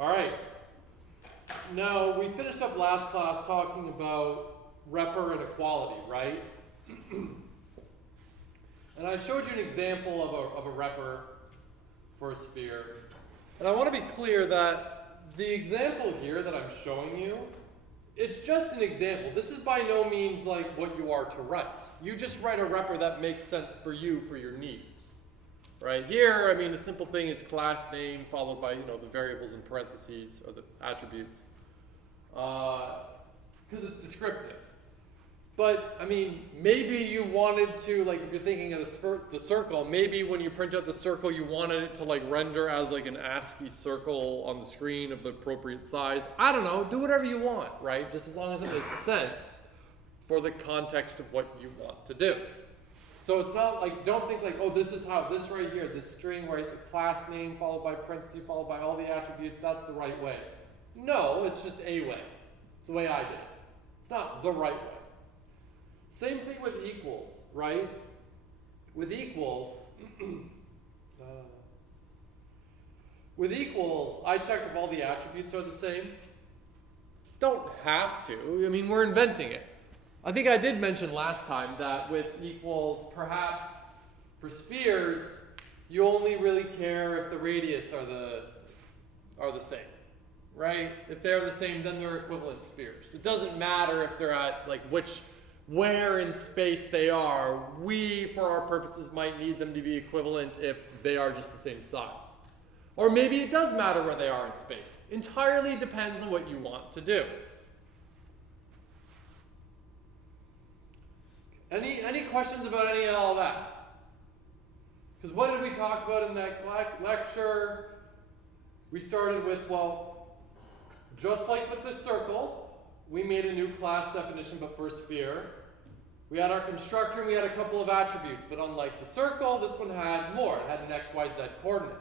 All right. Now, we finished up last class talking about repr and equality, right? And I showed you an example of a repr for a sphere. And I want to be clear that the example here that I'm showing you, it's just an example. This is by no means like what you are to write. You just write a repr that makes sense for you, for your needs. Right here, I mean, the simple thing is class name followed by, the variables in parentheses or the attributes, because it's descriptive. But I mean, maybe you wanted to, like, if you're thinking of the circle, maybe when you print out the circle, you wanted it to like render as like an ASCII circle on the screen of the appropriate size. I don't know. Do whatever you want, right? Just as long as it makes sense for the context of what you want to do. So it's not like, don't think like, oh, this is how, this right here, this string, right, the class name followed by parentheses, followed by all the attributes, that's the right way. No, it's just a way. It's the way I did it. It's not the right way. Same thing with equals, right? With equals, I checked if all the attributes are the same. Don't have to. I mean, we're inventing it. I think I did mention last time that with equals, perhaps for spheres, you only really care if the radius are the same, right? If they're the same, then they're equivalent spheres. It doesn't matter if they're at like where in space they are. We, for our purposes, might need them to be equivalent if they are just the same size. Or maybe it does matter where they are in space. Entirely depends on what you want to do. Any questions about any of all that? Because what did we talk about in that lecture? We started with, well, just like with the circle, we made a new class definition but for a sphere. We had our constructor and we had a couple of attributes, but unlike the circle, this one had more. It had an x, y, z coordinate.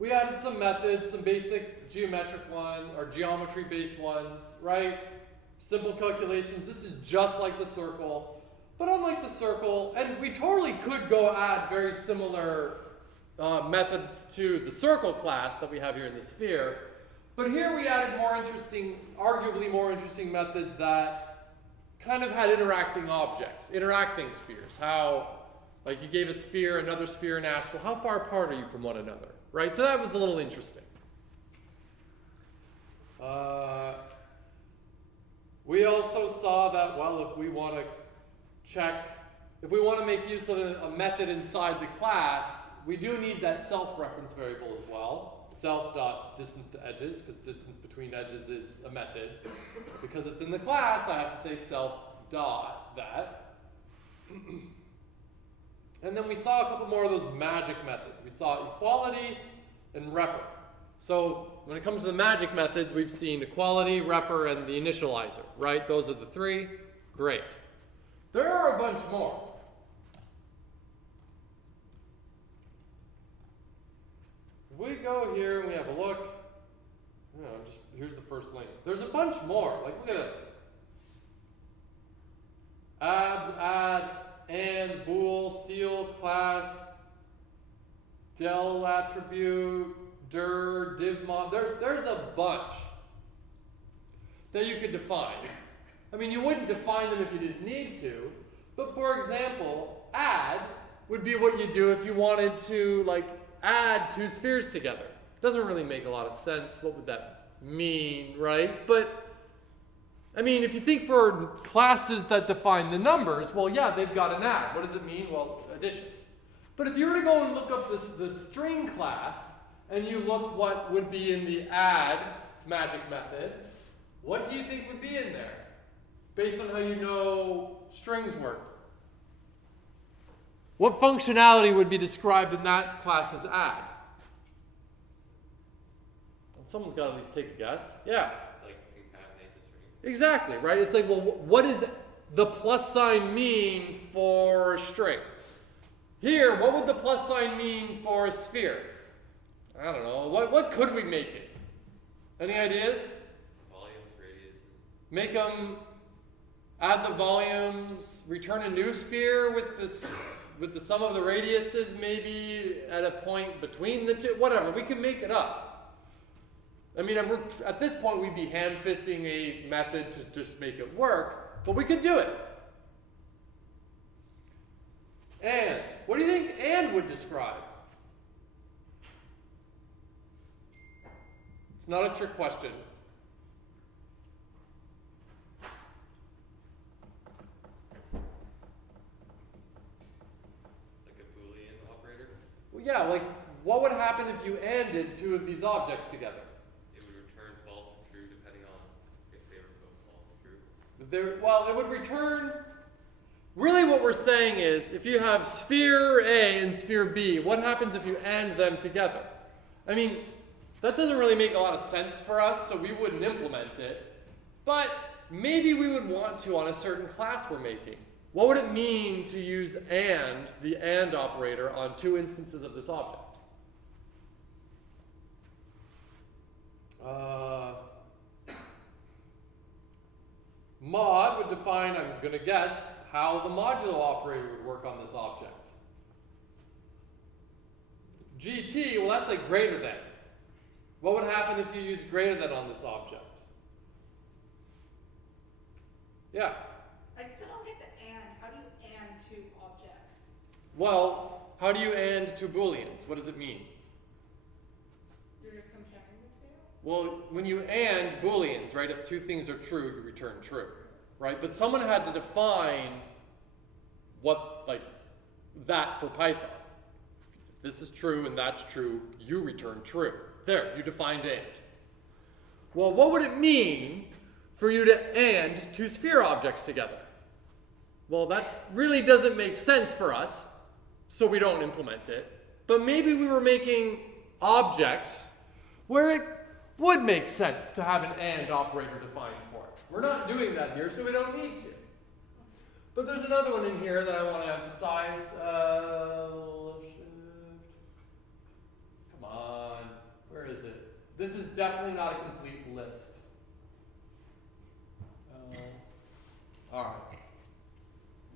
We added some methods, some basic geometric ones, or geometry-based ones, right? Simple calculations. This is just like the circle, but unlike the circle, and we totally could go add very similar methods to the circle class that we have here in the sphere, but here we added more interesting, arguably more interesting methods that kind of had interacting objects, interacting spheres. How, like you gave a sphere, another sphere, and asked, well, how far apart are you from one another, right? So that was a little interesting. We also saw that, well, if we want to if we want to make use of a method inside the class, we do need that self-reference variable as well. Self.distance to edges, because distance between edges is a method. Because it's in the class, I have to say self.that. And then we saw a couple more of those magic methods. We saw equality and repr. So when it comes to the magic methods, we've seen equality, repr, and the initializer, right? Those are the three. Great. There are a bunch more. If we go here and we have a look, here's the first link. There's a bunch more. Like, look at this. Add, and, bool, seal, class, del attribute, dir, div mod. There's a bunch that you could define. I mean, you wouldn't define them if you didn't need to, but for example, add would be what you do if you wanted to like add two spheres together. Doesn't really make a lot of sense. What would that mean, right? But I mean, if you think for classes that define the numbers, well, yeah, they've got an add. What does it mean? Well, addition. But if you were to go and look up the string class, and you look what would be in the add magic method, what do you think would be in there? Based on how you know strings work. What functionality would be described in that class as add? And someone's got to at least take a guess. Yeah. Like concatenate the string. Exactly, right? It's like, well, what does the plus sign mean for a string? Here, what would the plus sign mean for a sphere? I don't know. What could we make it? Any ideas? Volumes, radiuses. Make them add the volumes, return a new sphere with with the sum of the radiuses maybe at a point between the two, whatever, we can make it up. I mean, at this point we'd be ham-fisting a method to just make it work, but we could do it. And, what do you think and would describe? It's not a trick question. Like a Boolean operator? Well, yeah, like what would happen if you anded two of these objects together? It would return false and true depending on if they were both false and true. Well, it would return. Really, what we're saying is, if you have sphere A and sphere B, what happens if you and them together? I mean, that doesn't really make a lot of sense for us, so we wouldn't implement it. But maybe we would want to on a certain class we're making. What would it mean to use and, the and operator, on two instances of this object? Mod would define, I'm going to guess, how the modulo operator would work on this object. GT, well, that's like greater than. What would happen if you use greater than on this object? Yeah. I still don't get the and. How do you and two objects? Well, how do you and two Booleans? What does it mean? You're just comparing the two? Well, when you and Booleans, right, if two things are true, you return true, right? But someone had to define what, like, that for Python. If this is true and that's true, you return true. There, you defined and. Well, what would it mean for you to and two sphere objects together? Well, that really doesn't make sense for us, so we don't implement it. But maybe we were making objects where it would make sense to have an and operator defined for it. We're not doing that here, so we don't need to. But there's another one in here that I want to emphasize. Come on, where is it? This is definitely not a complete list. All right.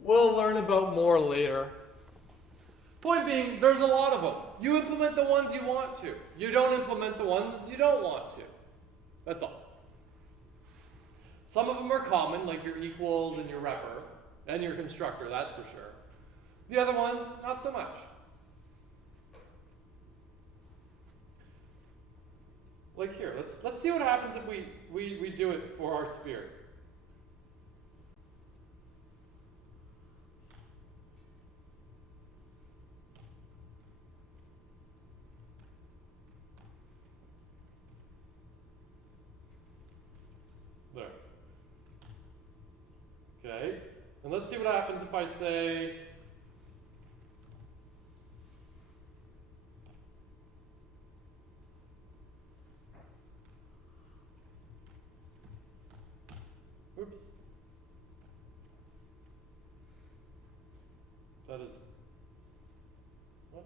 We'll learn about more later. Point being, there's a lot of them. You implement the ones you want to. You don't implement the ones you don't want to. That's all. Some of them are common, like your equals and your repr, and your constructor, that's for sure. The other ones, not so much. Like here, let's see what happens if we do it for our sphere. There. Okay, and let's see what happens if I say oops. That is what?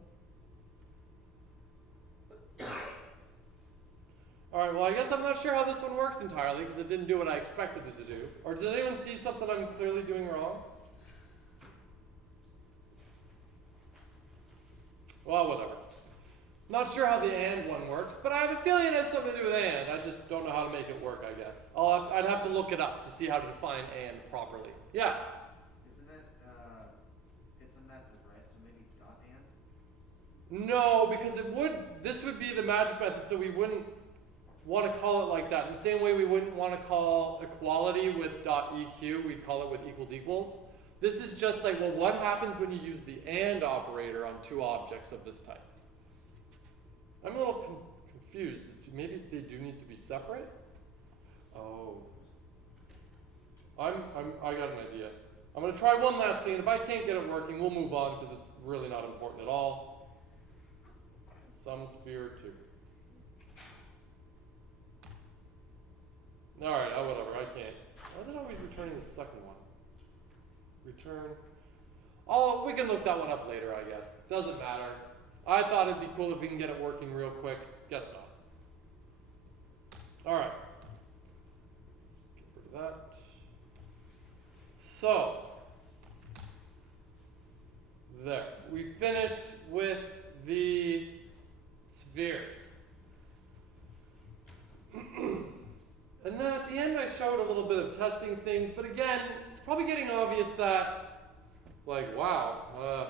All right, well, I guess I'm not sure how this one works entirely because it didn't do what I expected it to do. Or does anyone see something I'm clearly doing wrong? Well, whatever. Not sure how the and one works, but I have a feeling it has something to do with and. I just don't know how to make it work, I guess. I'd have to look it up to see how to define and properly. Yeah? Isn't it, it's a method, right? So maybe dot and? No, because this would be the magic method, so we wouldn't want to call it like that. In the same way we wouldn't want to call equality with .eq, we'd call it with equals equals. This is just like, well, what happens when you use the and operator on two objects of this type? I'm a little confused as to maybe they do need to be separate? Oh. I got an idea. I'm going to try one last thing. If I can't get it working, we'll move on because it's really not important at all. Sum sphere 2. Alright, whatever, I can't. Why is it always returning the second one? Return. Oh, we can look that one up later, I guess. Doesn't matter. I thought it'd be cool if we can get it working real quick. Guess not. Alright. Let's get rid of that. So, There. We finished with the spheres. And then at the end I showed a little bit of testing things, but again, it's probably getting obvious that, like, wow,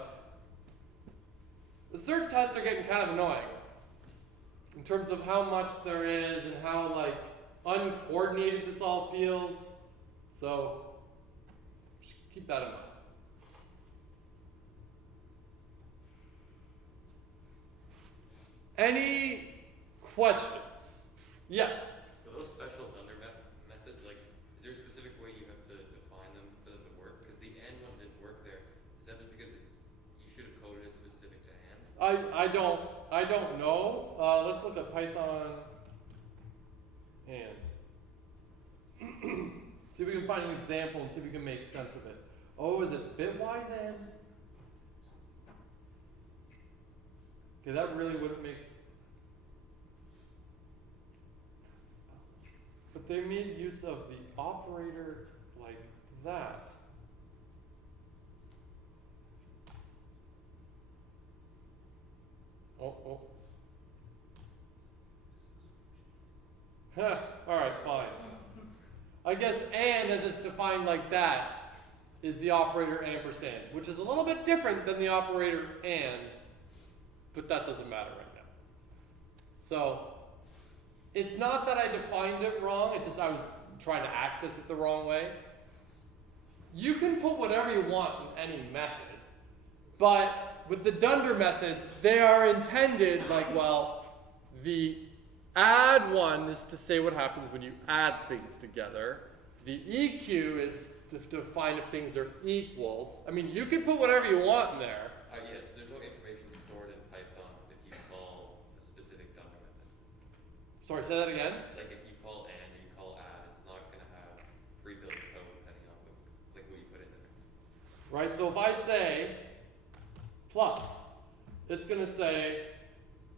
the cert tests are getting kind of annoying in terms of how much there is and how, like, uncoordinated this all feels. So, just keep that in mind. Any questions? Yes? For those special dunder methods, like, is there a specific way you have to define them for them to work? Because the and one didn't work there. Is that just because you should have coded it specific to and? I don't know. Let's look at Python and see if we can find an example and see if we can make sense of it. Oh, is it bitwise and? Okay, that really wouldn't make sense. But they made use of the operator like that. Oh. Huh, alright, fine. I guess and, as it's defined like that, is the operator ampersand, which is a little bit different than the operator and, but that doesn't matter right now. So, it's not that I defined it wrong, it's just I was trying to access it the wrong way. You can put whatever you want in any method, but with the dunder methods, they are intended like, well, the add one is to say what happens when you add things together. The EQ is to define if things are equals. I mean, you can put whatever you want in there. Yes, there's no information stored in Python if you call a specific dunder method. Sorry, say that again? Like if you call and you call add, it's not going to have pre-built code depending on what you put in there. Right, so if I say plus, it's going to say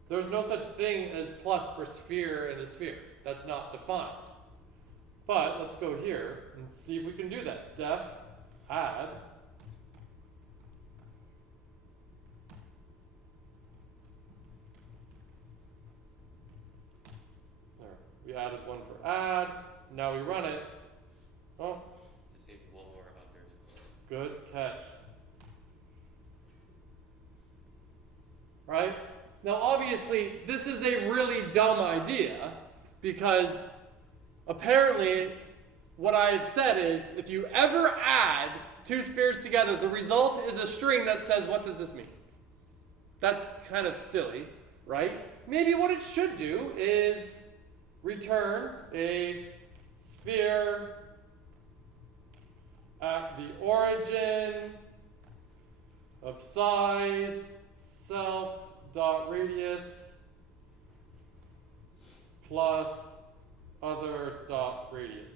there's no such thing as plus for sphere in a sphere. That's not defined. But let's go here and see if we can do that. Def add there. We added one for add. Now we run it. Oh, Just needs one more underscore. good catch. Right? Now obviously this is a really dumb idea because apparently what I've said is if you ever add two spheres together, the result is a string that says, what does this mean? That's kind of silly, right? Maybe what it should do is return a sphere at the origin of size self dot radius plus other dot radius.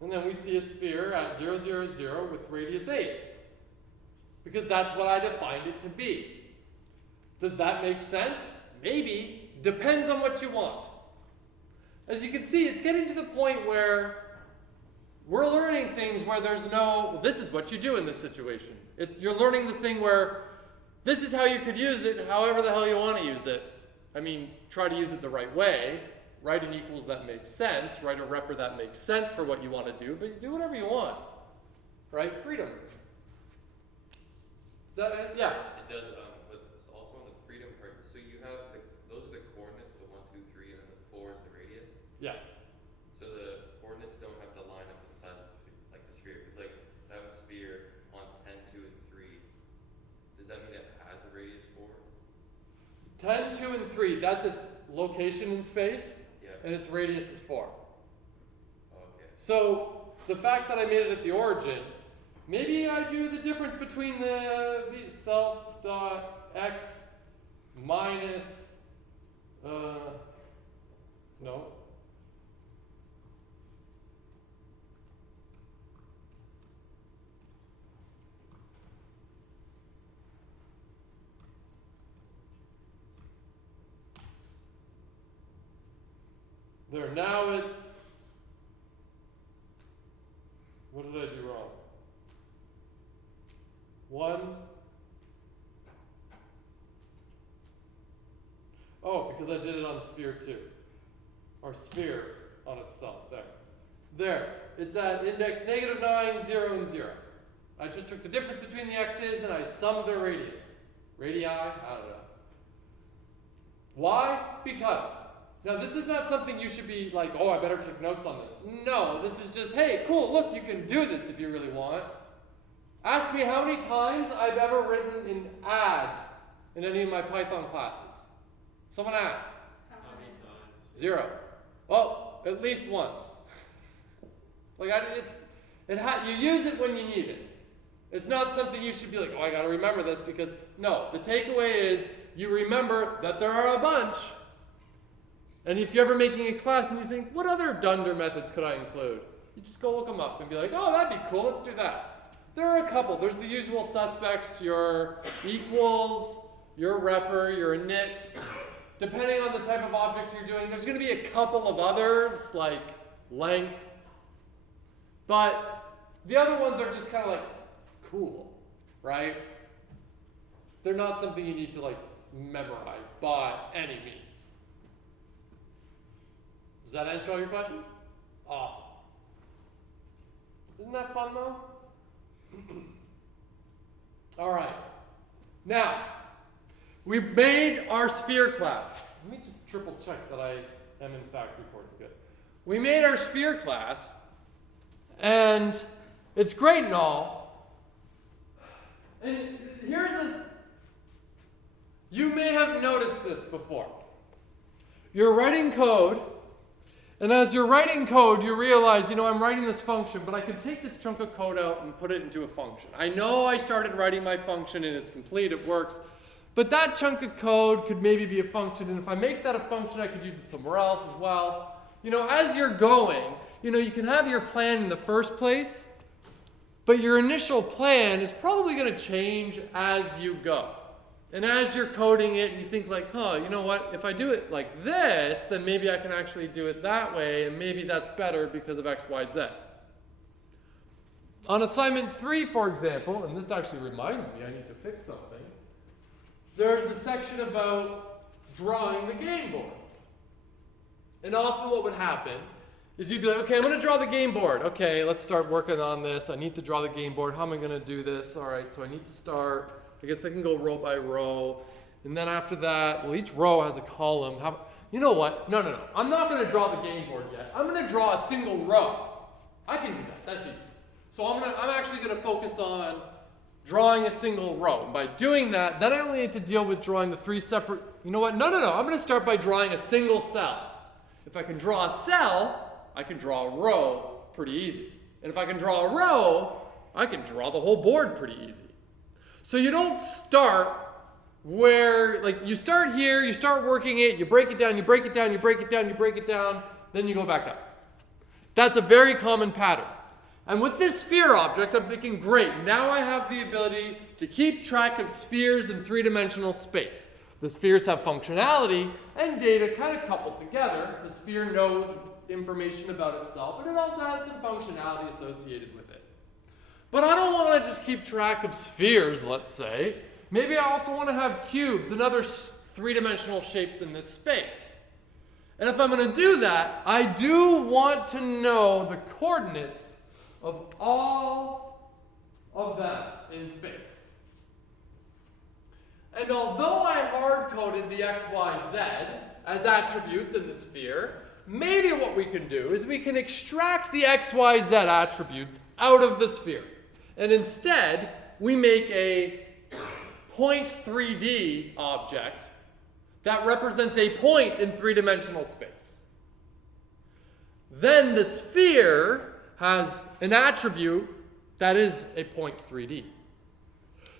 And then we see a sphere at 0, 0, 0 with radius 8. Because that's what I defined it to be. Does that make sense? Maybe. Depends on what you want. As you can see, it's getting to the point where we're learning things where there's no, well, this is what you do in this situation. You're learning this thing where this is how you could use it, however the hell you want to use it. I mean, try to use it the right way. Write an equals that makes sense. Write a repr that makes sense for what you want to do, but do whatever you want. Right? Freedom. Is that it? Yeah. It does, but it's also on the freedom part. So you have those are the coordinates, the 1, 2, 3, and then the 4 is the radius. Yeah. So the coordinates don't have to line up with the size of the sphere. Because like that was sphere on 10, 2, and 3. Does that mean it has a radius 4? 10, 2, and 3. That's its location in space. Yeah. And its radius is 4. Okay. So the fact that I made it at the origin, maybe I do the difference between the self dot x minus no. There, now it's 1. Oh, because I did it on sphere 2. Or sphere on itself. There. There. It's at index -9, 0, and 0. I just took the difference between the x's and I summed their radius. Radii? I don't know. Why? Because. Now, this is not something you should be like, oh, I better take notes on this. No, this is just, hey, cool, look, you can do this if you really want. Ask me how many times I've ever written an add in any of my Python classes. Someone ask. How many times? 0. Well, at least once. You use it when you need it. It's not something you should be like, oh, I got to remember this, because no, the takeaway is you remember that there are a bunch. And if you're ever making a class and you think, what other dunder methods could I include? You just go look them up and be like, oh, that'd be cool, let's do that. There are a couple. There's the usual suspects, your equals, your repr, your init. Depending on the type of object you're doing, there's going to be a couple of others, like length. But the other ones are just kind of like cool, right? They're not something you need to like memorize by any means. Does that answer all your questions? Awesome. Isn't that fun though? All right. Now, we've made our sphere class. Let me just triple check that I am in fact recording. Good. We made our sphere class, and it's great and all. And you may have noticed this before. You're writing code, and as you're writing code, you realize, I'm writing this function, but I could take this chunk of code out and put it into a function. I know I started writing my function and it's complete, it works, but that chunk of code could maybe be a function, and if I make that a function, I could use it somewhere else as well. As you're going, you can have your plan in the first place, but your initial plan is probably going to change as you go. And as you're coding it, and you think like, you know what, if I do it like this, then maybe I can actually do it that way, and maybe that's better because of X, Y, Z. On assignment 3, for example, and this actually reminds me I need to fix something, there's a section about drawing the game board. And often what would happen is you'd be like, okay, I'm going to draw the game board. Okay, let's start working on this. I need to draw the game board. How am I going to do this? All right, so I need to start. I guess I can go row by row. And then after that, well, each row has a column. You know what? No. I'm not going to draw the game board yet. I'm going to draw a single row. I can do that. That's easy. So I'm actually going to focus on drawing a single row. And by doing that, then I only need to deal with drawing the 3 separate. You know what? No. I'm going to start by drawing a single cell. If I can draw a cell, I can draw a row pretty easy. And if I can draw a row, I can draw the whole board pretty easy. So you don't start where, you start here, you start working it, you break it down, you break it down, you break it down, you break it down, then you go back up. That's a very common pattern. And with this sphere object, I'm thinking, great, now I have the ability to keep track of spheres in 3-dimensional space. The spheres have functionality and data kind of coupled together. The sphere knows information about itself, and it also has some functionality associated with it. But I don't want to just keep track of spheres, let's say. Maybe I also want to have cubes and other 3-dimensional shapes in this space. And if I'm going to do that, I do want to know the coordinates of all of them in space. And although I hard-coded the x, y, z as attributes in the sphere, maybe what we can do is we can extract the x, y, z attributes out of the sphere. And instead, we make a point 3D object that represents a point in 3-dimensional space. Then the sphere has an attribute that is a point 3D.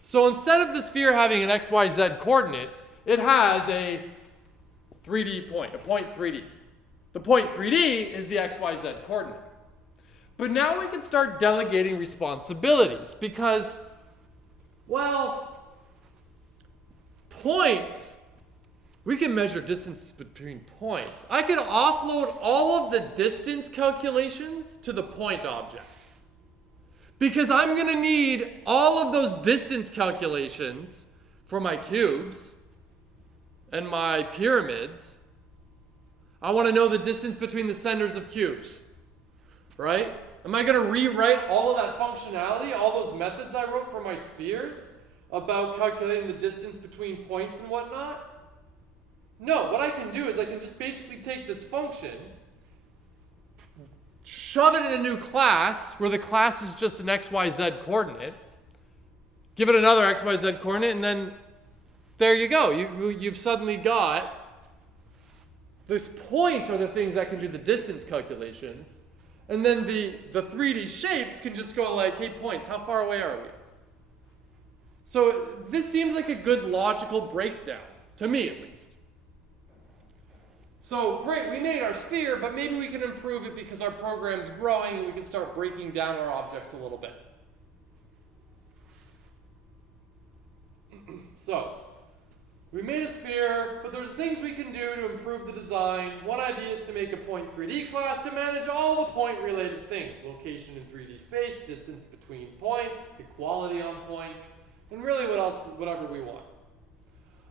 So instead of the sphere having an x, y, z coordinate, it has a 3D point, a point 3D. The point 3D is the x, y, z coordinate. But now we can start delegating responsibilities because, points, we can measure distances between points. I can offload all of the distance calculations to the point object. Because I'm going to need all of those distance calculations for my cubes and my pyramids. I want to know the distance between the centers of cubes, right? Am I going to rewrite all of that functionality, all those methods I wrote for my spheres about calculating the distance between points and whatnot? No, what I can do is I can just basically take this function, shove it in a new class where the class is just an XYZ coordinate, give it another XYZ coordinate, and then there you go. You've suddenly got this point are the things that can do the distance calculations, and then the 3D shapes can just go like, hey, points, how far away are we? So this seems like a good logical breakdown, to me at least. So great, we made our sphere, but maybe we can improve it because our program's growing and we can start breaking down our objects a little bit. So, we made a sphere, but there's things we can do to improve the design. One idea is to make a point 3D class to manage all the point-related things. Location in 3D space, distance between points, equality on points, and really whatever we want.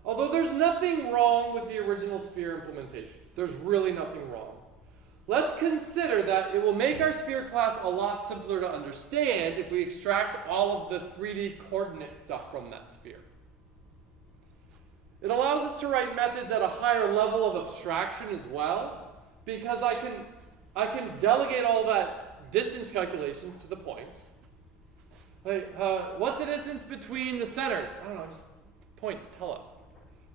Although there's nothing wrong with the original sphere implementation. There's really nothing wrong. Let's consider that it will make our sphere class a lot simpler to understand if we extract all of the 3D coordinate stuff from that sphere. It allows us to write methods at a higher level of abstraction as well, because I can delegate all that distance calculations to the points. Like, what's the distance between the centers? I don't know, just points tell us.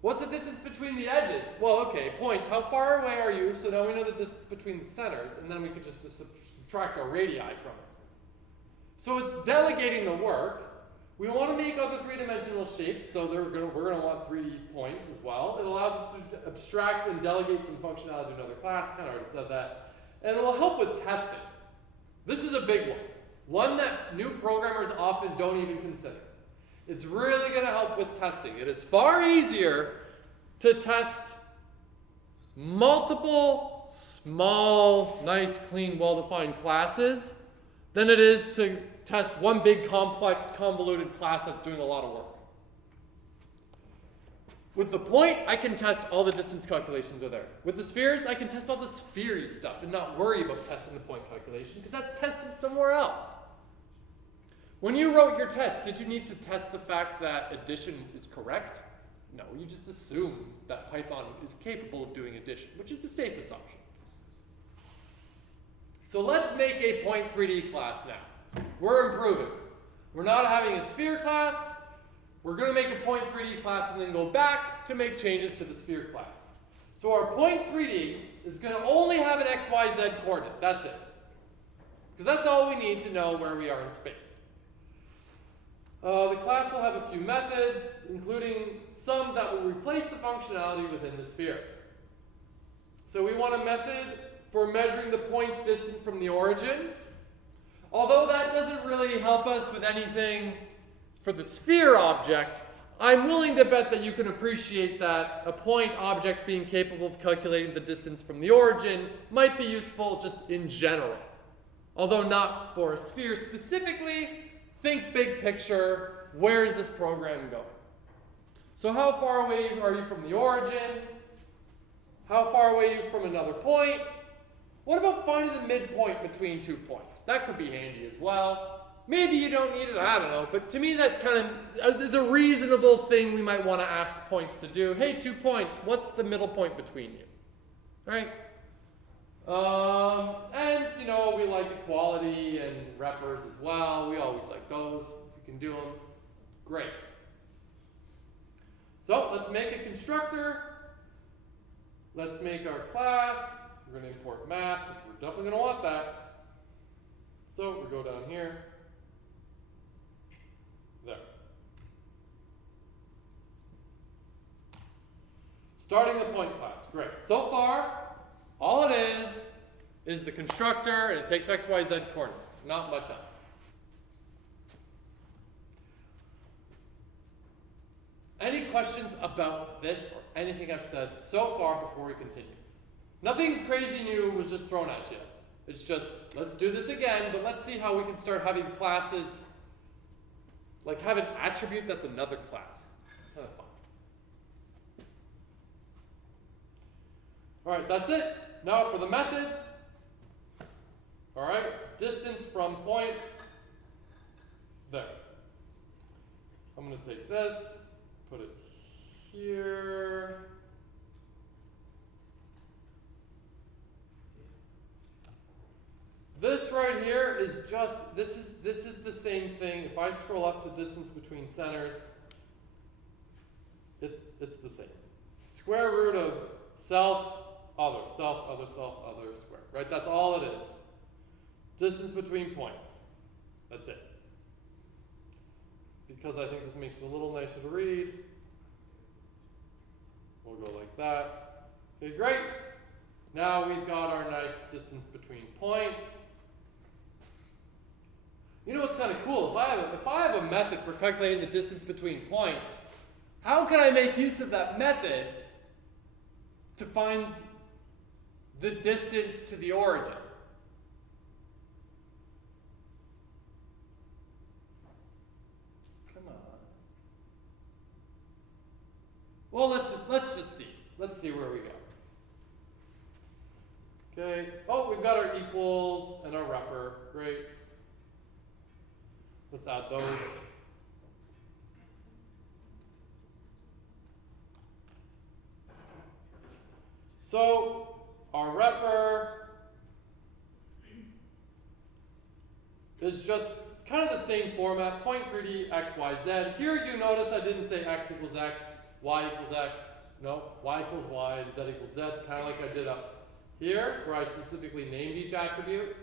What's the distance between the edges? Well, okay, points. How far away are you? So now we know the distance between the centers, and then we could just subtract our radii from it. So it's delegating the work. We want to make other three-dimensional shapes, so we're going to want 3D points as well. It allows us to abstract and delegate some functionality to another class. Kind of already said that. And it will help with testing. This is a big one that new programmers often don't even consider. It's really going to help with testing. It is far easier to test multiple small, nice, clean, well-defined classes than it is to test one big, complex, convoluted class that's doing a lot of work. With the point, I can test all the distance calculations are there. With the spheres, I can test all the sphere stuff and not worry about testing the point calculation because that's tested somewhere else. When you wrote your test, did you need to test the fact that addition is correct? No, you just assume that Python is capable of doing addition, which is a safe assumption. So let's make a point 3D class now. We're improving. We're not having a sphere class. We're going to make a point 3D class and then go back to make changes to the sphere class. So our point 3D is going to only have an XYZ coordinate. That's it. Because that's all we need to know where we are in space. The class will have a few methods, including some that will replace the functionality within the sphere. So we want a method for measuring the point distant from the origin. Although that doesn't really help us with anything for the sphere object, I'm willing to bet that you can appreciate that a point object being capable of calculating the distance from the origin might be useful just in general. Although not for a sphere specifically, think big picture, where is this program going? So how far away are you from the origin? How far away are you from another point? What about finding the midpoint between 2 points? That could be handy as well. Maybe you don't need it, I don't know. But to me that's kind of is a reasonable thing we might want to ask points to do. Hey, 2 points, what's the middle point between you? Right? And, you know, we like equality and reppers as well. We always like those. If we can do them, great. So let's make a constructor. Let's make our class. We're going to import math because we're definitely going to want that. So we go down here. There. Starting the point class. Great. So far, all it is the constructor, and it takes XYZ coordinate. Not much else. Any questions about this or anything I've said so far before we continue? Nothing crazy new was just thrown at you. It's just, let's do this again, but let's see how we can start having classes, like have an attribute that's another class. Kind of fun. All right, that's it. Now for the methods. All right, distance from point, there. I'm going to take this, put it here. This right here is just, this is the same thing. If I scroll up to distance between centers, it's the same. Square root of self, other, square, right? That's all it is. Distance between points. That's it. Because I think this makes it a little nicer to read, we'll go like that. Okay, great. Now we've got our nice distance between points. You know what's kind of cool? If I have a method for calculating the distance between points, how can I make use of that method to find the distance to the origin? Come on. Well, let's just see. Let's see where we go. Okay. Oh, we've got our equals and our repr. Great. Let's add those. So our repr is just kind of the same format, point 3D, x, y, z. Here you notice I didn't say x equals x, y equals x. No, y equals y, and z equals z, kind of like I did up here, where I specifically named each attribute.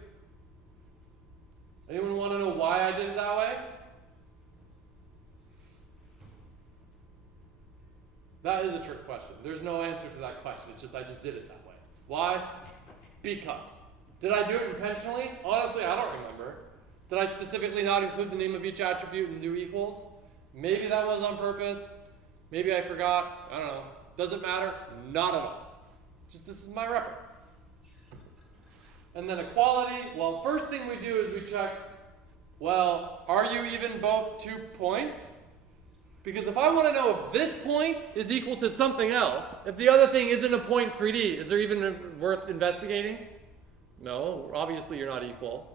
Anyone want to know why I did it that way? That is a trick question. There's no answer to that question. It's just I just did it that way. Why? Because. Did I do it intentionally? Honestly, I don't remember. Did I specifically not include the name of each attribute and do equals? Maybe that was on purpose. Maybe I forgot. I don't know. Does it matter? Not at all. Just this is my repr. And then equality, well, first thing we do is we check, well, are you even both 2 points? Because if I want to know if this point is equal to something else, if the other thing isn't a point 3D, is there even worth investigating? No, obviously you're not equal.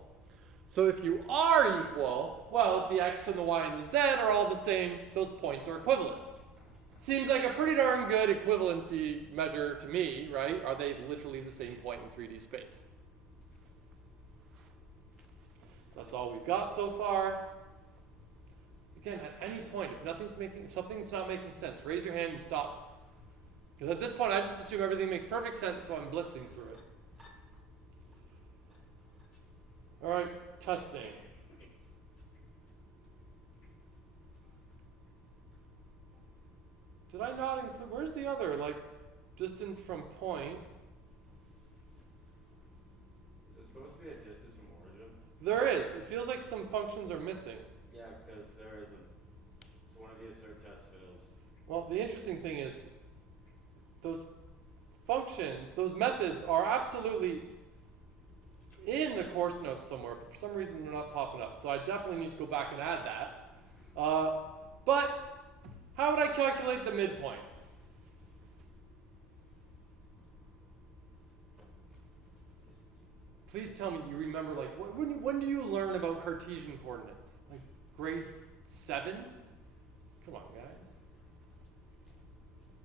So if you are equal, well, if the x and the y and the z are all the same, those points are equivalent. Seems like a pretty darn good equivalency measure to me, right? Are they literally the same point in 3D space? That's all we've got so far. Again, at any point, if something's not making sense, raise your hand and stop. Because at this point, I just assume everything makes perfect sense, so I'm blitzing through it. All right, testing. Did I not include, where's the other, like, distance from point? Is there supposed to be a distance from origin? There is. It feels like some functions are missing. Yeah, because there isn't. So one of the assert test fails. Well, the interesting thing is, those functions, those methods are absolutely in the course notes somewhere, but for some reason they're not popping up. So I definitely need to go back and add that. But how would I calculate the midpoint? Please tell me you remember, like, when do you learn about Cartesian coordinates? Like grade 7? Come on, guys.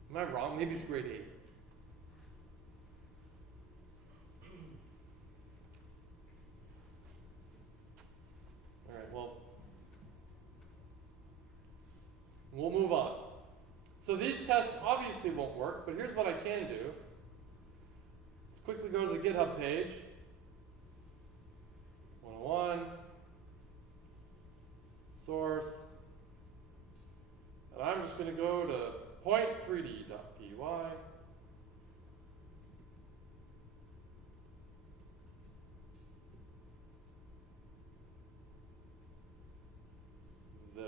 Am I wrong? Maybe it's grade 8. All right, well, we'll move on. So these tests obviously won't work, but here's what I can do. Let's quickly go to the GitHub page. 101, source, and I'm just going to go to point3d.py. There.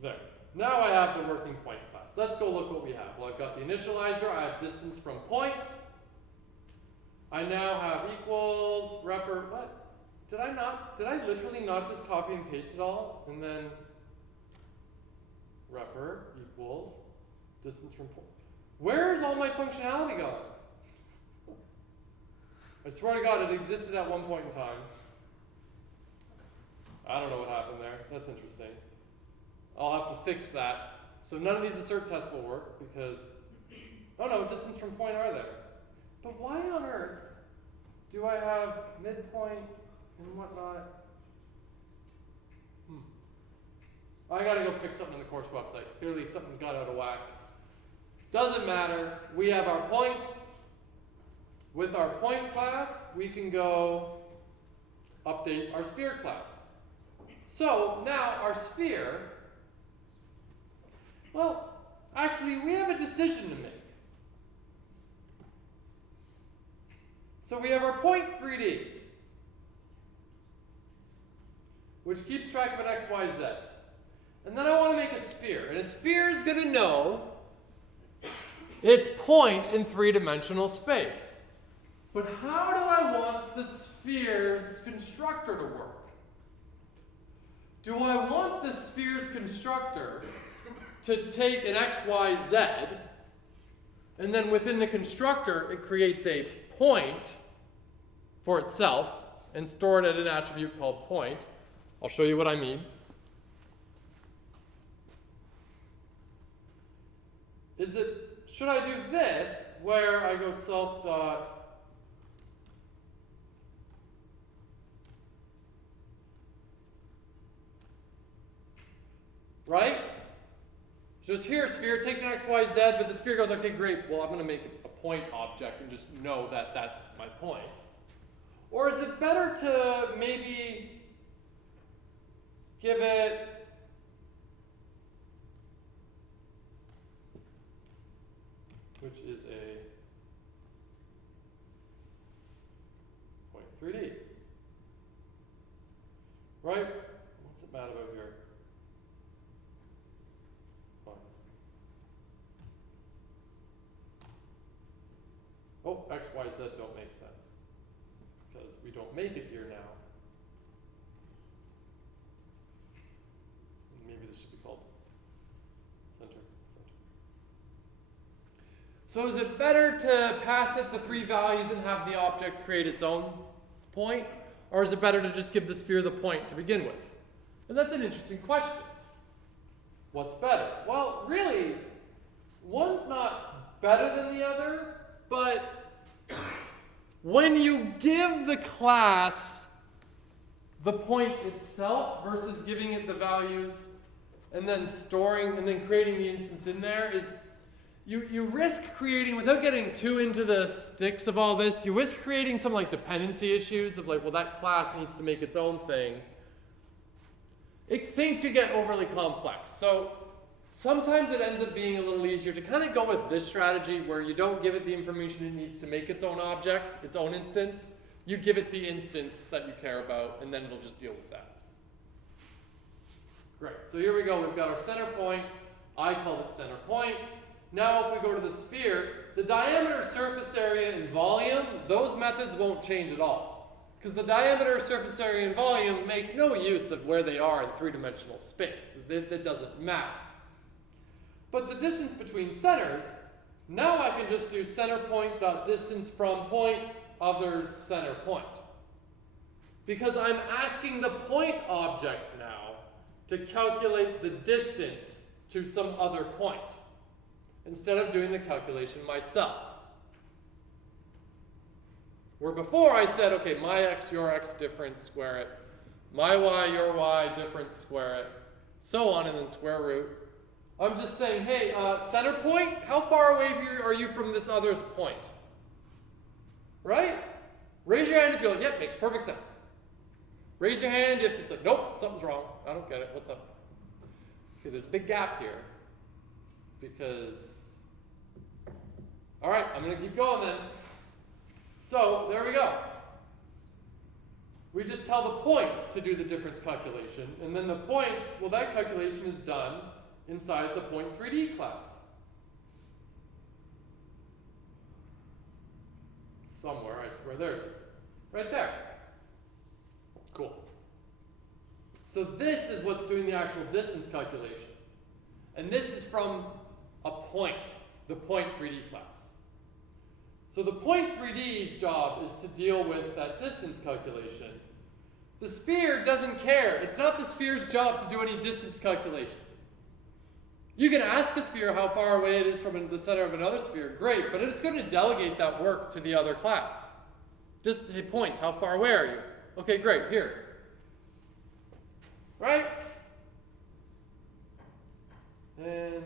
There. Now I have the working point class. Let's go look what we have. Well, I've got the initializer, I have distance from point. I now have equals, repr, what? Did I literally not just copy and paste it all? And then repr equals distance from point. Where is all my functionality gone? I swear to God, it existed at one point in time. I don't know what happened there. That's interesting. I'll have to fix that. So none of these assert tests will work because, oh no, distance from point are there. But why on earth do I have midpoint and whatnot? I gotta go fix something in the course website. Clearly something got out of whack. Doesn't matter. We have our point. With our point class, we can go update our sphere class. So now our sphere, well, actually we have a decision to make. So we have our point 3D, which keeps track of an x, y, z. And then I want to make a sphere. And a sphere is going to know its point in three-dimensional space. But how do I want the sphere's constructor to work? Do I want the sphere's constructor to take an x, y, z, and then within the constructor it creates a point for itself and store it at an attribute called point? I'll show you what I mean. Should I do this where I go self dot right? Just here, sphere takes an x, y, z, but the sphere goes, okay, great, well, I'm going to make a point object and just know that that's my point. Or is it better to maybe give it which is a point 3D, right? What's it mad about here? Oh, x, y, z don't make sense because we don't make it here now. Maybe this should be called center. So is it better to pass it the three values and have the object create its own point? Or is it better to just give the sphere the point to begin with? And that's an interesting question. What's better? Well, really, one's not better than the other. But when you give the class the point itself versus giving it the values and then storing and then creating the instance in there is you risk creating, without getting too into the sticks of all this, you risk creating some like dependency issues of like, well, that class needs to make its own thing. Things could get overly complex. So sometimes it ends up being a little easier to kind of go with this strategy where you don't give it the information it needs to make its own object, its own instance. You give it the instance that you care about, and then it'll just deal with that. Great. So here we go. We've got our center point. I call it center point. Now if we go to the sphere, the diameter, surface area, and volume, those methods won't change at all. Because the diameter, surface area, and volume make no use of where they are in three-dimensional space. That doesn't matter. But the distance between centers, now I can just do center point dot distance from point others center point. Because I'm asking the point object now to calculate the distance to some other point, instead of doing the calculation myself. Where before I said, okay, my x, your x difference, square it. My y, your y difference, square it. So on, and then square root. I'm just saying, hey, center point, how far away are you from this other's point? Right? Raise your hand if you're like, yep, makes perfect sense. Raise your hand if it's like, nope, something's wrong. I don't get it. What's up? Okay, there's a big gap here. Because, all right, I'm going to keep going then. So there we go. We just tell the points to do the difference calculation. And then the points, well, that calculation is done inside the point 3D class. somewhere, I swear, there it is. Right there. Cool. So this is what's doing the actual distance calculation. And this is from a point, the point 3D class. So the point 3D's job is to deal with that distance calculation. The sphere doesn't care. It's not the sphere's job to do any distance calculation. You can ask a sphere how far away it is from the center of another sphere, great, but it's going to delegate that work to the other class. Just hit points, how far away are you? Okay, great, here. Right? And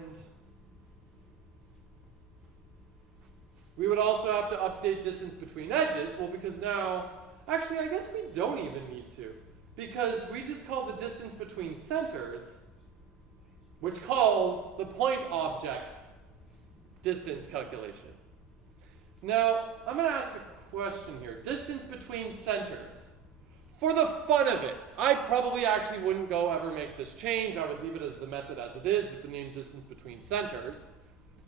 we would also have to update distance between edges. Well, because now, actually, I guess we don't even need to. Because we just call the distance between centers, which calls the point object's distance calculation. Now, I'm going to ask a question here. Distance between centers. For the fun of it, I probably actually wouldn't go ever make this change. I would leave it as the method as it is with the name distance between centers.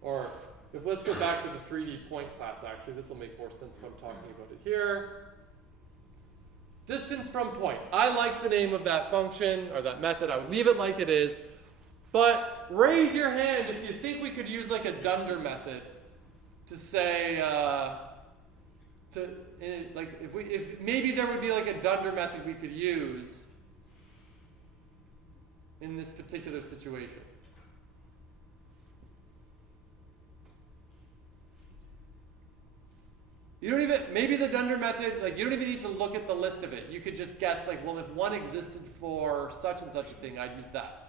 Or if let's go back to the 3D point class, actually, this will make more sense if I'm talking about it here. Distance from point. I like the name of that function or that method. I would leave it like it is. But raise your hand if you think we could use like a dunder method to say, if maybe there would be like a dunder method we could use in this particular situation. You don't even, maybe the dunder method, like you don't even need to look at the list of it. You could just guess like, well, if one existed for such and such a thing, I'd use that.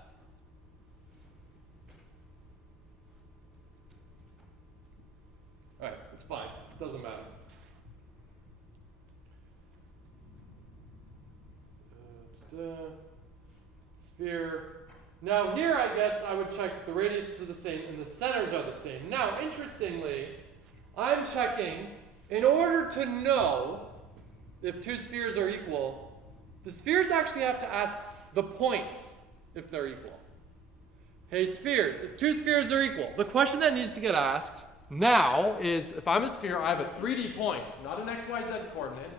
All right, it's fine. It doesn't matter. Sphere. Now here, I guess I would check if the radiuses are the same and the centers are the same. Now, interestingly, I'm checking, in order to know if two spheres are equal, the spheres actually have to ask the points if they're equal. Hey spheres, if two spheres are equal, the question that needs to get asked now is, if I'm a sphere, I have a 3D point, not an XYZ coordinate.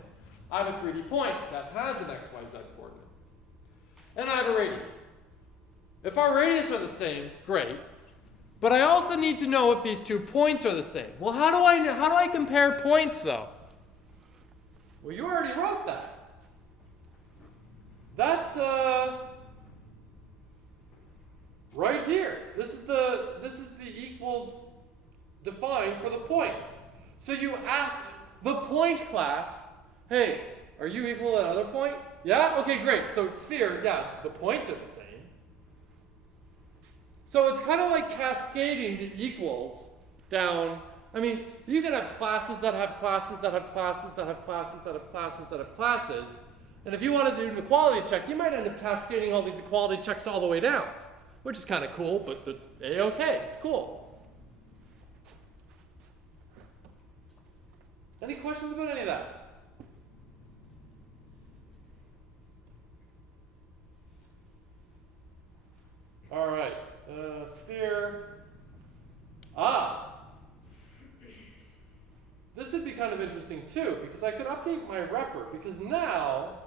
I have a 3D point that has an XYZ coordinate. And I have a radius. If our radius are the same, great. But I also need to know if these 2 points are the same. Well, how do I compare points though? Well, you already wrote that. That's right here. This is the equals defined for the points. So you asked the point class, hey, are you equal at another point? Yeah? Okay, great. So sphere, yeah, the points are the same. So it's kind of like cascading the equals down. I mean, you can have classes that have classes that have classes that have classes that have classes that have classes. And if you wanted to do an equality check, you might end up cascading all these equality checks all the way down, which is kind of cool, but it's A-okay. It's cool. Any questions about any of that? All right, sphere. This would be kind of interesting too, because I could update my repr, because now,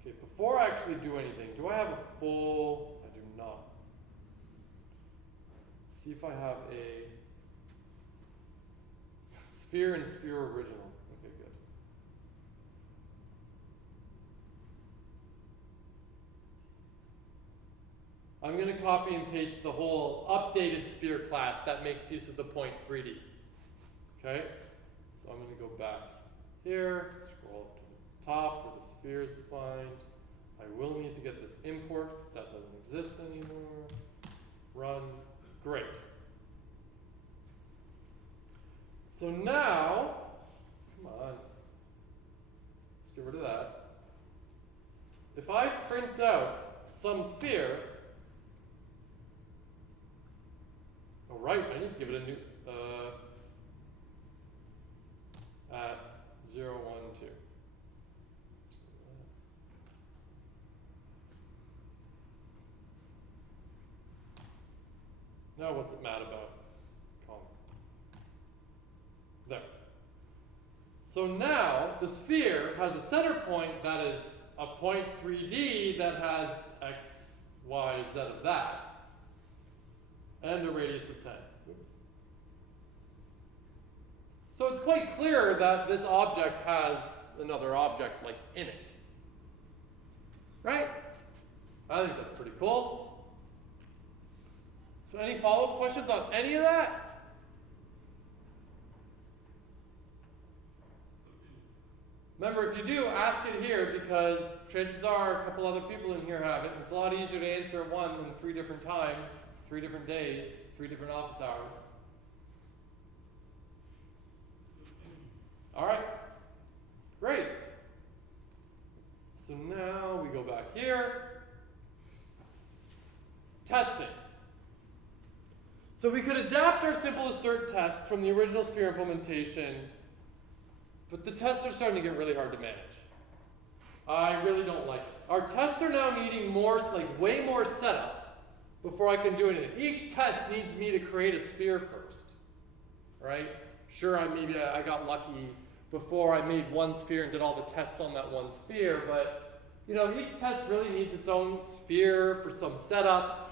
okay, before I actually do anything, do I have a full, I do not. See if I have a sphere and sphere original. Okay, good. I'm going to copy and paste the whole updated sphere class that makes use of the point 3D. Okay? So I'm going to go back here, scroll up to the top where the sphere is defined. I will need to get this import because that doesn't exist anymore. Run. Great. So now, come on, let's get rid of that. If I print out some sphere, oh right, I need to give it a new, at 0, 1, 2. Now what's it mad about? Comma. So now the sphere has a center point that is a point 3D that has x, y, z of that, and a radius of 10. Oops. So it's quite clear that this object has another object like in it. Right? I think that's pretty cool. So any follow-up questions on any of that? Remember, if you do, ask it here because chances are a couple other people in here have it, and it's a lot easier to answer one than 3 different times, 3 different days, 3 different office hours. All right, great. So now we go back here. Testing. So we could adapt our simple assert tests from the original sphere implementation, but the tests are starting to get really hard to manage. I really don't like it. Our tests are now needing more, like way more setup before I can do anything. Each test needs me to create a sphere first, right? Sure, maybe I got lucky before I made one sphere and did all the tests on that one sphere, but you know, each test really needs its own sphere for some setup.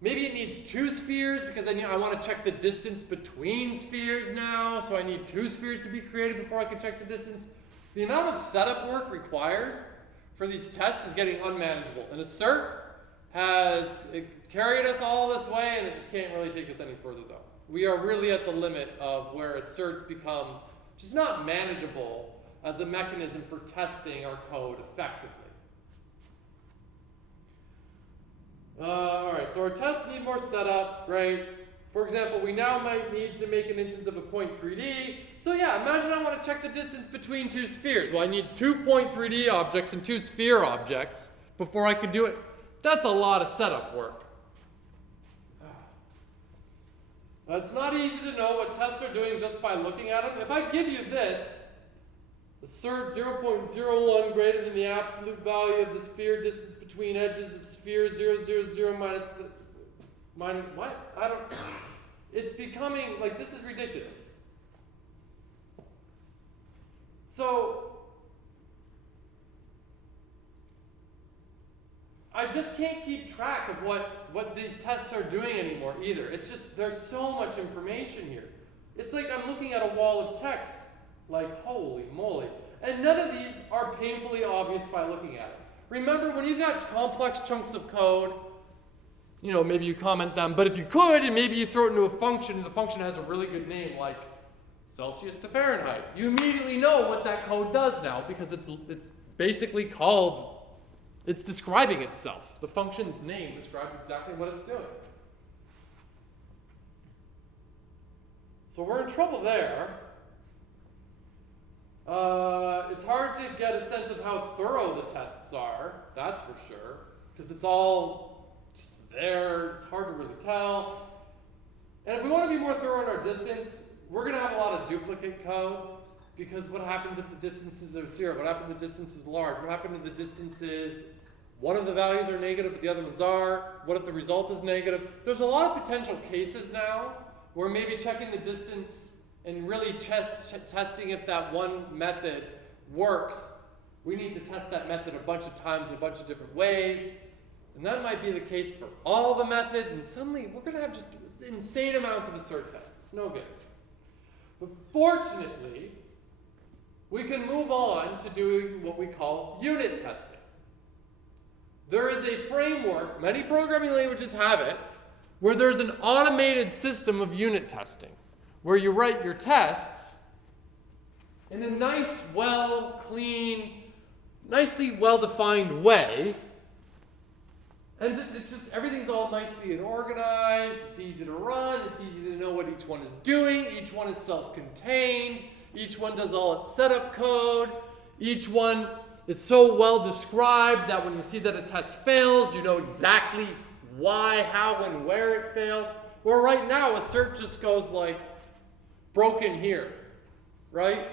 Maybe it needs 2 spheres because I want to check the distance between spheres now, so I need 2 spheres to be created before I can check the distance. The amount of setup work required for these tests is getting unmanageable. And assert has carried us all this way, and it just can't really take us any further though. We are really at the limit of where asserts become just not manageable as a mechanism for testing our code effectively. All right, so our tests need more setup, right? For example, we now might need to make an instance of a point 3D. So yeah, imagine I want to check the distance between 2 spheres. Well, I need 2 point 3D objects and 2 sphere objects before I could do it. That's a lot of setup work. It's not easy to know what tests are doing just by looking at them. If I give you this, assert 0.01 greater than the absolute value of the sphere distance between edges of sphere 0, 0, 0 minus what? I don't, it's becoming, like, this is ridiculous. So, I just can't keep track of what these tests are doing anymore either. It's just, there's so much information here. It's like I'm looking at a wall of text, like, holy moly. And none of these are painfully obvious by looking at it. Remember, when you've got complex chunks of code, you know, maybe you comment them, but if you could, and maybe you throw it into a function, and the function has a really good name, like Celsius to Fahrenheit, you immediately know what that code does now, because it's basically called, it's describing itself. The function's name describes exactly what it's doing. So we're in trouble there. It's hard to get a sense of how thorough the tests are, that's for sure, because it's all just there, it's hard to really tell. And if we want to be more thorough in our distance, we're going to have a lot of duplicate code, because what happens if the distances are 0? What happens if the distance is large? What happens if the distance is, one of the values are negative but the other ones are? What if the result is negative? There's a lot of potential cases now where maybe checking the distance and really testing if that one method works, we need to test that method a bunch of times in a bunch of different ways. And that might be the case for all the methods, and suddenly we're going to have just insane amounts of assert tests. It's no good. But fortunately, we can move on to doing what we call unit testing. There is a framework, many programming languages have it, where there's an automated system of unit testing, where you write your tests in a nice, nicely well-defined way. And everything's all nicely and organized, it's easy to run, it's easy to know what each one is doing, each one is self-contained, each one does all its setup code, each one is so well described that when you see that a test fails, you know exactly why, how, and where it failed. Where right now, assert just goes like, broken here, right?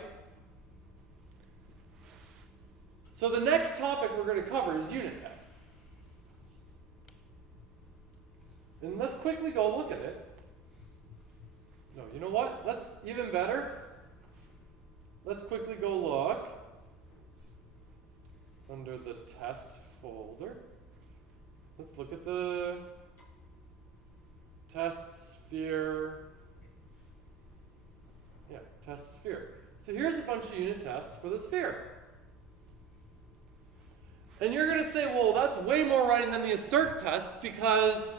So the next topic we're going to cover is unit tests. And let's quickly go look at it. No, you know what? Let's, even better, let's quickly go look under the test folder. Let's look at the test sphere. Yeah, test sphere. So here's a bunch of unit tests for the sphere. And you're going to say, well, that's way more writing than the assert test, because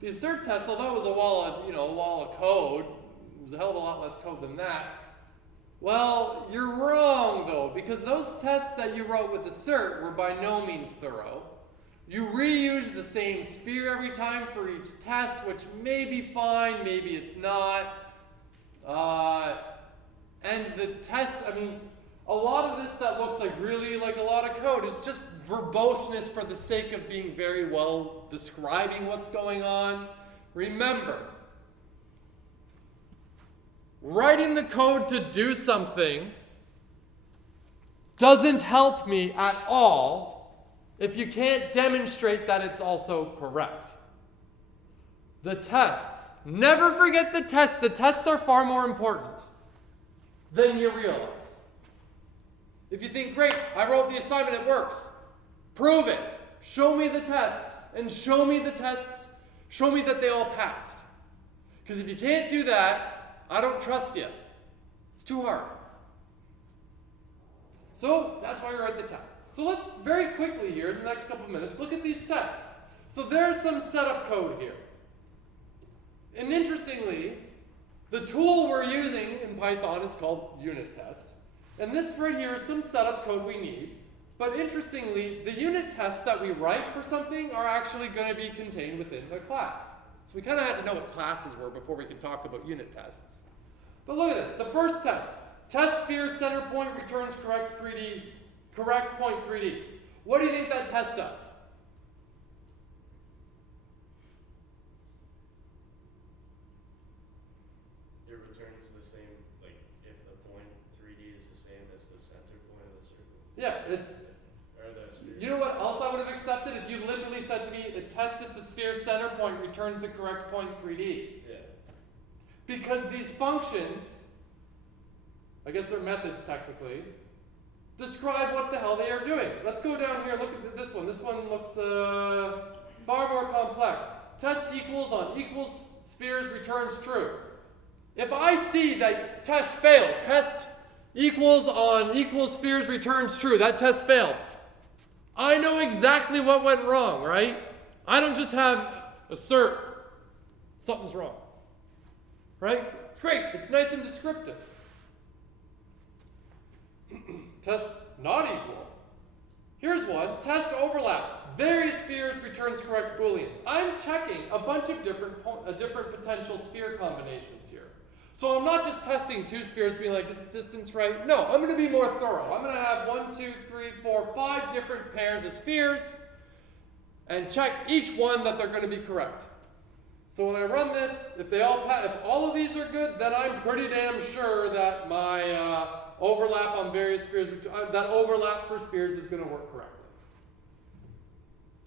the assert test, although it was a wall of code, it was a hell of a lot less code than that. Well, you're wrong though, because those tests that you wrote with assert were by no means thorough. You reuse the same sphere every time for each test, which may be fine, maybe it's not. And the test, a lot of this that looks like really like a lot of code is just verboseness for the sake of being very well describing what's going on. Remember, writing the code to do something doesn't help me at all if you can't demonstrate that it's also correct. The tests, never forget the tests. The tests are far more important than you realize. If you think, great, I wrote the assignment, it works. Prove it. Show me the tests, and show me the tests. Show me that they all passed. Because if you can't do that, I don't trust you. It's too hard. So that's why we write the tests. So let's very quickly here, in the next couple minutes, look at these tests. So there's some setup code here. And interestingly, the tool we're using in Python is called unit test. And this right here is some setup code we need. But interestingly, the unit tests that we write for something are actually going to be contained within a class. So we kind of had to know what classes were before we can talk about unit tests. But look at this. The first test. Test sphere center point returns correct point 3D. What do you think that test does? It returns the same, like, if the point 3D is the same as the center point of the circle. Yeah, it's... Or the sphere. You know what else I would have accepted? If you literally said to me, it tests if the sphere center point returns the correct point 3D. Yeah. Because these functions, I guess they're methods technically, describe what the hell they are doing. Let's go down here, look at this one. This one looks far more complex. Test equals on equals spheres returns true. If I see that test failed, test equals on equals spheres returns true, that test failed. I know exactly what went wrong, right? I don't just have assert, something's wrong. Right? It's great, it's nice and descriptive. Test not equal. Here's one, test overlap. Various spheres returns correct booleans. I'm checking a bunch of different potential sphere combinations here. So I'm not just testing two spheres being like, is the distance right? No, I'm going to be more thorough. I'm going to have 1, 2, 3, 4, 5 different pairs of spheres and check each one that they're going to be correct. So when I run this, if all of these are good, then I'm pretty damn sure that my overlap on various spheres, that overlap for spheres is going to work correctly.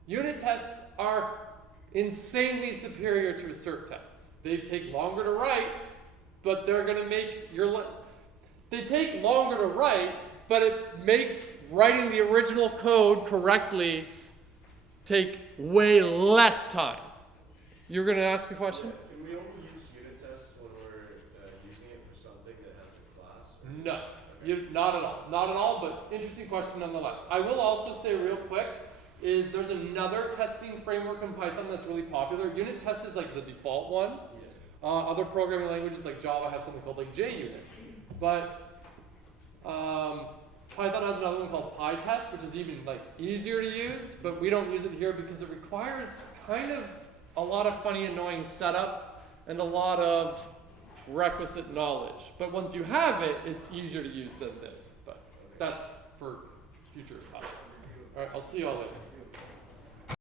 Unit tests are insanely superior to assert tests. They take longer to write, but they're going to make they take longer to write, but it makes writing the original code correctly take way less time. You're going to ask a question? Yeah. Can we only use unit tests when we're using it for something that has a class? No, Okay. not at all. Not at all, but interesting question nonetheless. I will also say real quick, there's another testing framework in Python that's really popular. Unit test is like the default one. Yeah. Other programming languages like Java have something called like JUnit. But Python has another one called PyTest, which is even like easier to use, but we don't use it here because it requires kind of a lot of funny, annoying setup and a lot of requisite knowledge. But once you have it, it's easier to use than this. But that's for future class. All right, I'll see you all later.